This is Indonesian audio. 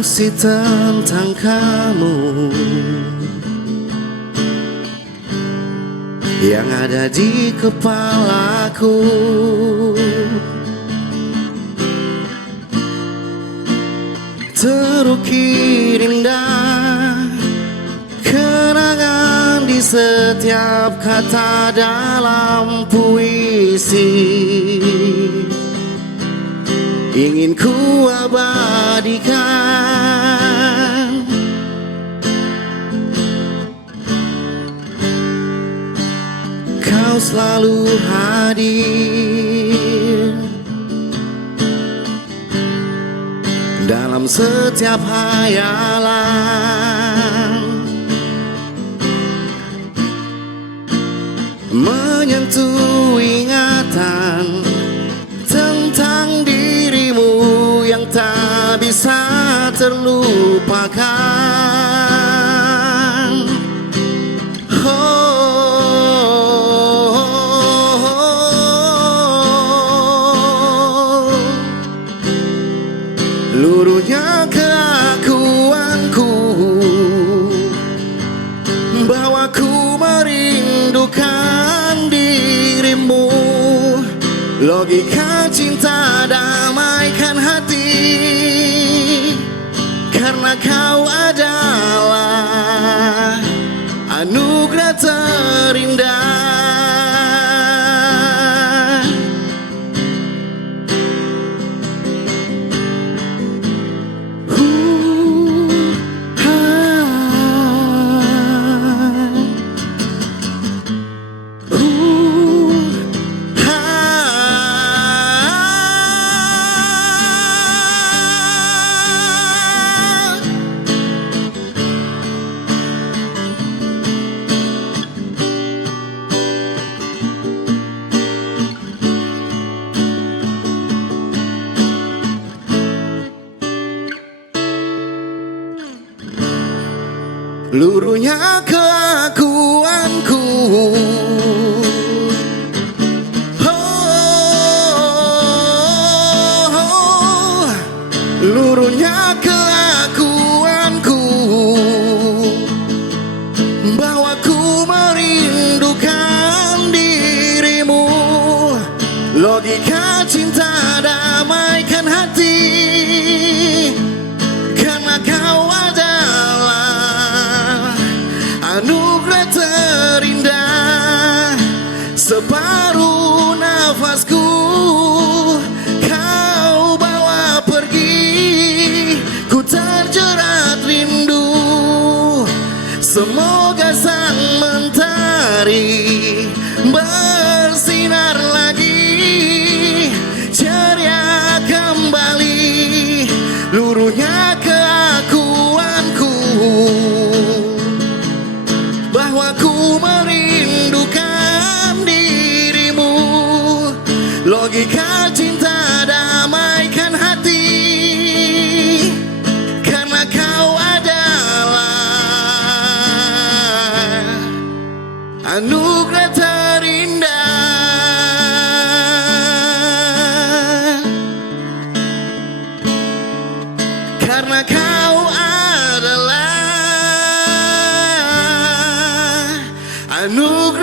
masih tentang kamu yang ada di kepalaku. Terukir indah kenangan di setiap kata dalam puisi, ingin ku abadikan. Kau selalu hadir dalam setiap hayalan, menyentuh ingatan tentang dirimu yang tak bisa terlupakan. Luruhnya keakuanku bahwa ku merindukan dirimu. Logika cinta damaikan hati, karena kau adalah anugerah terindah. Luruhnya keakuanku, luruhnya keakuanku bahwa ku merindukan dirimu. Logika cinta damaikan hati, karena kau anugerah terindah. Separuh nafasku kau bawa pergi, ku terjerat rindu. Semoga sang mentari bersinar lagi, ceria kembali. Luruhnya keakuanku bahwa ku merindukan dirimu. Logika cinta damaikan hati, karena kau adalah anugerah terindah. Karena kau adalah anugerah